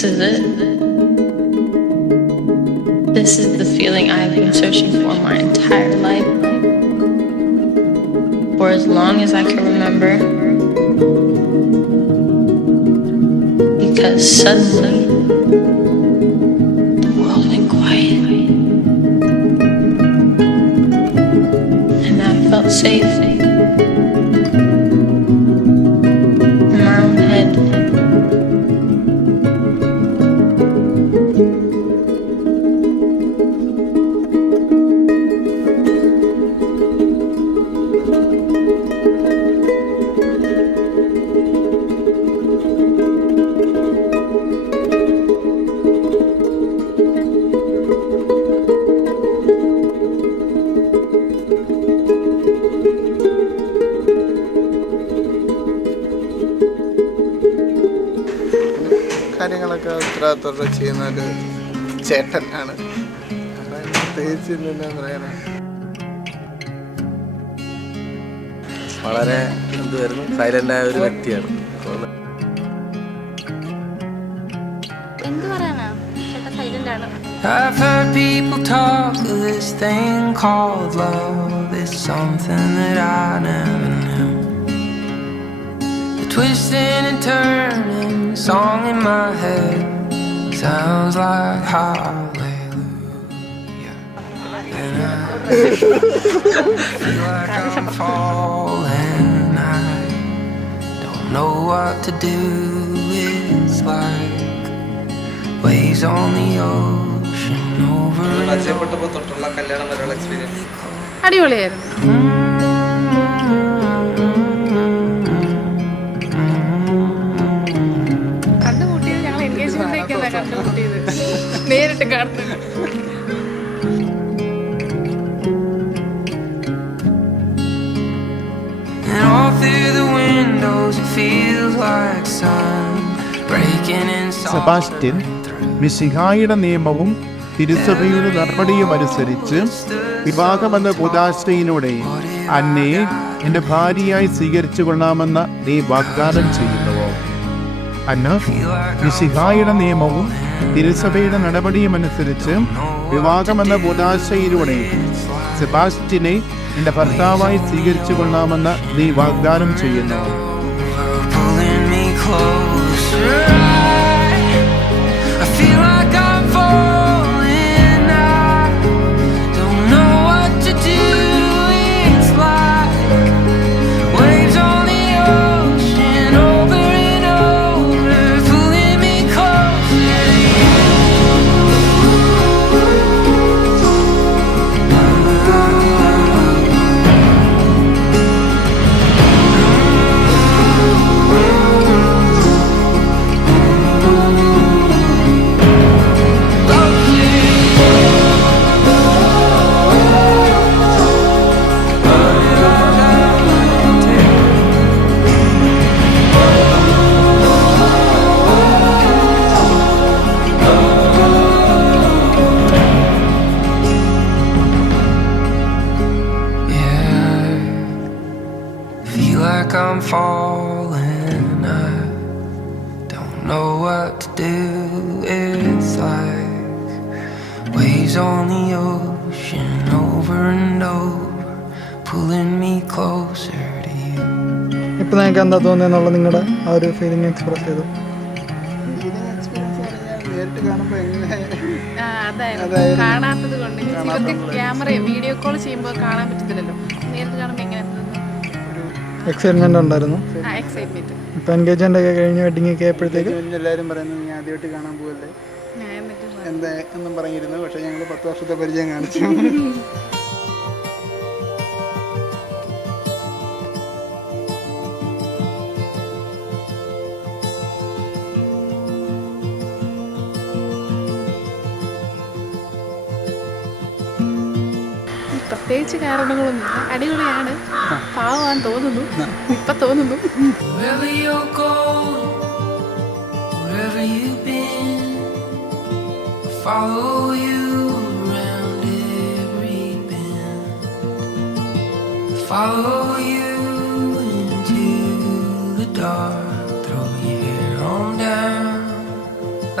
This is it. This is the feeling I've been searching for my entire life. For as long as I can remember. Because suddenly, the world went quiet. And I felt safe. In my own head. കാര്യങ്ങളൊക്കെ ഉത്തരവാദിത്തോടെ ചെയ്യുന്ന ഒരു ചേട്ടനാണ്. പ്രത്യേകിച്ച് എന്താ പറയാനാ, വളരെ എന്തുവായിരുന്നു സൈലന്റ് ആയ ഒരു വ്യക്തിയാണ്. I've heard people talk of this thing called love. It's something that I never knew. The twisting and turning song in my head sounds like hallelujah. And I feel like I'm falling. I don't know what to do. It's like waves on the ocean over and അടിപൊളിയായിരുന്നു. കണ്ടുകൂട്ടിയത് ഞങ്ങൾ എൻഗേജ്മെന്റിലേക്കല്ല കണ്ടുകൂട്ടിയത്, നേരിട്ട് കാണുന്നത്. And all through the windows it feels like sun breaking in Sebastian മിശിഹായുടെ നിയമവും തിരുസഭയുടെ നടപടിയും അനുസരിച്ച് വിവാഹമെന്ന കൂദാശയിലൂടെ അന്നയെ എൻ്റെ ഭാര്യയായി സ്വീകരിച്ചു കൊള്ളാമെന്ന് നീ വാഗ്ദാനം ചെയ്യുന്നുവോ? അന്ന മിശിഹായുടെ നിയമവും തിരുസഭയുടെ നടപടിയും അനുസരിച്ച് വിവാഹമെന്ന കൂദാശയിലൂടെ സെബാസ്റ്റ്യനെ എൻ്റെ ഭർത്താവായി സ്വീകരിച്ചു കൊള്ളാമെന്ന് നീ വാഗ്ദാനം ചെയ്യുന്നുവോ? I'm falling, I don't know what to do. It's like waves on the ocean over and over pulling me closer to you. ഇപ്പം നിങ്ങൾക്ക് എന്താ തോന്നുന്നത് നിങ്ങളുടെ ആ ഒരു ഫീലിംഗ് എക്സ്പ്രസ് ചെയ്തു? നേരിട്ട് കാണുമ്പോൾ കാണാത്തത് കൊണ്ട് ഇവർക്ക് ക്യാമറ വീഡിയോ കോൾ ചെയ്യുമ്പോൾ കാണാൻ പറ്റത്തില്ലല്ലോ. നേരിട്ട് കാണുമ്പോൾ എങ്ങനെ എക്സൈറ്റ്മെന്റ് ഉണ്ടായിരുന്നു. ഇപ്പൊ എൻഗേജ്മെന്റ് ഒക്കെ കഴിഞ്ഞ് വെഡിങ് ഒക്കെ ആയപ്പോഴത്തേക്ക് എല്ലാവരും പറയുന്നത് ഞാൻ ആദ്യമായിട്ട് കാണാൻ പോകല്ലേ എന്താ എന്നും പറഞ്ഞിരുന്നു. പക്ഷെ ഞങ്ങൾ 10 വർഷത്തെ പരിചയം കാണിച്ചു. പ്രത്യേകിച്ച് കാരണങ്ങളൊന്നുമില്ല, അടിപൊളിയാണ്. പാവമാണെന്ന് തോന്നുന്നു, ഇപ്പൊ തോന്നുന്നു.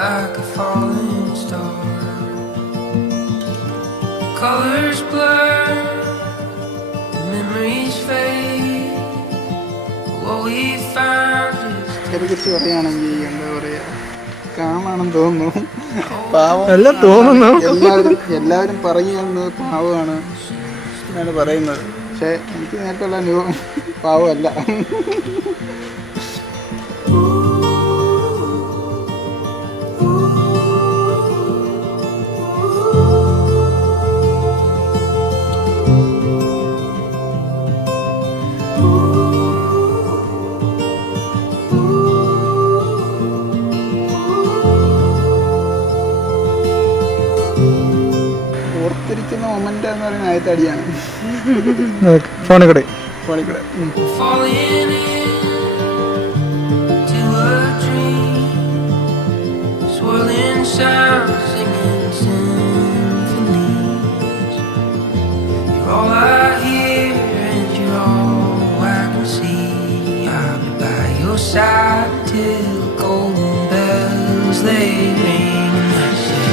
like falling star. Colors blur, memories fade. What we found is ഇതിനെക്കുറിച്ച് പറയുകയാണെങ്കിൽ എന്താ പറയുക, കാണാണെന്ന് തോന്നുന്നു. പാവം എല്ലാം തോന്നുന്നു. എല്ലാവരും പറയുന്നത് പാവമാണ് എന്നാണ് പറയുന്നത്. പക്ഷേ എനിക്ക് നേരത്തുള്ള അനുഭവം പാവമല്ല. ഓർത്തിരിക്കുന്ന മൊമെന്റ് എന്ന് പറയുന്ന ആദ്യത്തെ അടിയാണ്. ഫോണിൽ കൂടെ ഫോണിൽ കൂടെ falling into a dream, swirling sounds, singing symphonies. You're all I hear and you're all I can see. I'll be by your side till golden bells they ring and I say,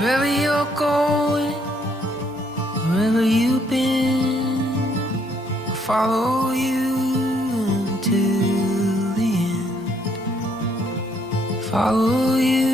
wherever you're going, wherever you've been, I'll follow you until the end. Follow you